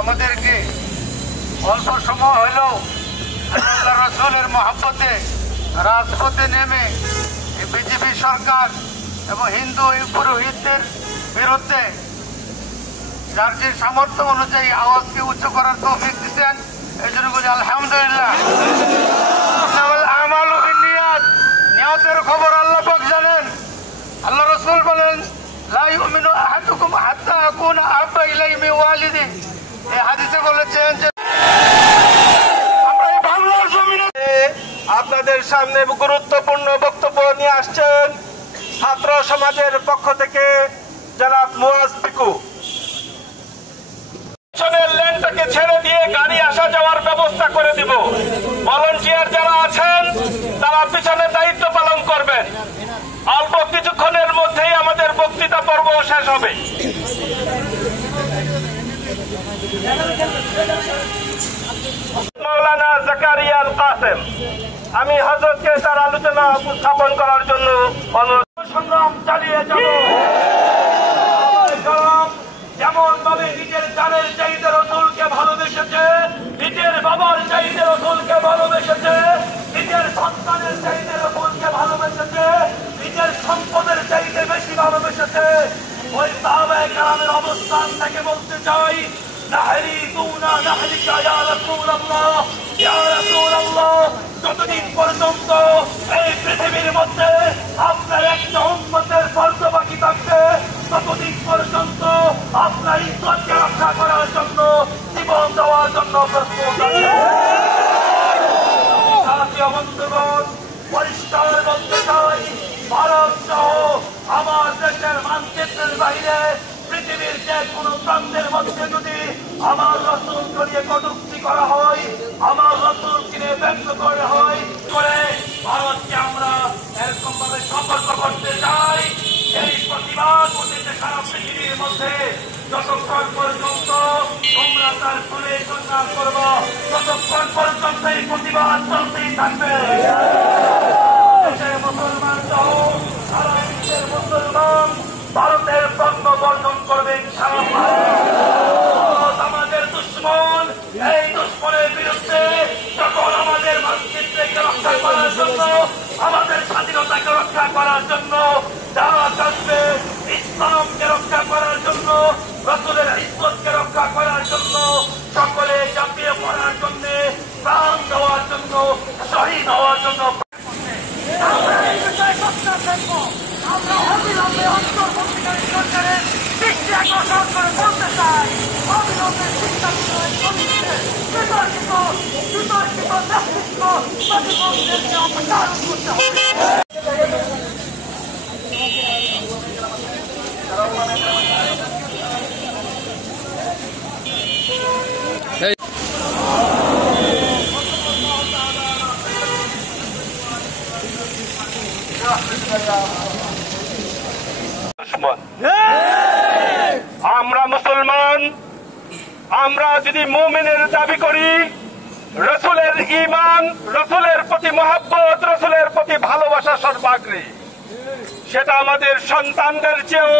আমাদেরকে অল্প সময় হলেও আল্লাহ রাসূলের মহব্বতে রাজপথে নেমে বিজেপি সরকার এবং হিন্দু পুরোহিতদের বিরুদ্ধে যার যে সামর্থ্য অনুযায়ী আওয়াজকে উচ্চ করার তৌফিক দিচ্ছেন, এই জন্য বলি আলহামদুলিল্লাহ। নিয়তের খবর আল্লাহ পাক জানেন। আল্লাহ রাসূল বলেন, লা ইউমিনু আহাদুকুম হাত্তা আকুনা আহাব্বা ইলাইহি মিন ওয়ালিদিহি। এই হাদিসে বলেছেন যে আমরা এই বাংলার জমিনে আপনাদের সামনে গুরুত্বপূর্ণ বক্তব্য নিয়ে আসছেন ছাত্র সমাজের পক্ষ থেকে জনাব মুয়াজ পিকু। পিছনের লেনটাকে ছেড়ে দিয়ে গাড়ি আসা যাওয়ার ব্যবস্থা করে দিব। ভলান্টিয়ার যারা আছেন তারা পিছনে দায়িত্ব পালন করবেন। অল্প কিছুক্ষণের মধ্যেই আমাদের বক্তৃতা পর্ব শেষ হবে। মাওলানা জাকারিয়া আল কাসেম, আমি হযরতকে তার আলোচনা উপস্থাপন করার জন্য অনুরোধ। সংগ্রাম চালিয়ে যাব। যেমন ভাবে নিজের জানের চাইতে রাসূলকে ভালোবেসেছে, নিজের বাবার চাইতে রাসূলকে ভালোবেসেছে, নিজের সন্তানের চাইতে রাসূলকে ভালোবেসেছে, নিজের সম্পদের চাইতে বেশি ভালোবেসেছে, ওই সাহাবায়ে কেরামের অবস্থান থেকে বলতে চাই, নাহরিকুনা নাহরিকা ইয়া রাসূলুল্লাহ, ইয়া রাসূলুল্লাহ, যতদিন পর্যন্ত এই পৃথিবীর মধ্যে আপনার একটা উম্মতের ফরজ বাকি থাকবে, ততদিন পর্যন্ত আপনার ইজ্জতকে রক্ষা করার জন্য জীবন দেওয়ার জন্য প্রস্তুত আছে। জাতীয় বন্ধুগণ, পরিষ্কার বলতে চাই, ভারত সহ আমার দেশের মানচিত্রের বাইরে পৃথিবীর যে কোনো প্রান্তের মধ্যে যদি আমার রাসূলকে নিয়ে কটূক্তি করা হয়, আমার রাসূলকে নিয়ে ব্যঙ্গ করা হয়, করে ভারতকে আমরা এরকম ভাবে সতর্ক করতে চাই। এই প্রতিবাদ হচ্ছে সারা পৃথিবীর মধ্যে যতক্ষণ পর্যন্ত তোমরা তার ফুলে সংগ্রাম করবো, ততক্ষণ পর্যন্ত এই প্রতিবাদ চলতেই থাকবে। দেশের মুসলমান সহ সারা বিশ্বের মুসলমান ভারতের পণ্য বর্জন করবে ইনশাআল্লাহ। আমাদের দুশ্মন, এই দুশ্মনের বিরুদ্ধে যখন আমাদের মানচিত্রকে রক্ষা করার জন্য, আমাদের স্বাধীনতাকে রক্ষা করার জন্য যারা আসবে, ইসলামকে রক্ষা করার জন্য, রাসূলের ইজ্জতকে রক্ষা করার জন্য, সকলে ঝাঁপিয়ে পড়ার জন্য, প্রাণ দেওয়ার জন্য, শহীদ হওয়ার জন্য আমরা এই বিষয়ে সচ্চার থাকবো। আমরা অবিলম্বে অন্তর্বর্তীকালীন সরকারের দৃষ্টি আকর্ষণ করে বলতে চাই, অবিলম্বে শিক্ষা বিতর্কিত নেতৃত্ব প্রতিবন্ধীদেরকে অপসারণ করতে হবে। আমরা মুসলমান, আমরা যদি মুমিনের দাবি করি, রাসূলের ঈমান, রাসূলের প্রতি মহব্বত, রাসূলের প্রতি ভালোবাসা সর্বাগ্রে, সেটা আমাদের সন্তানদের চেয়েও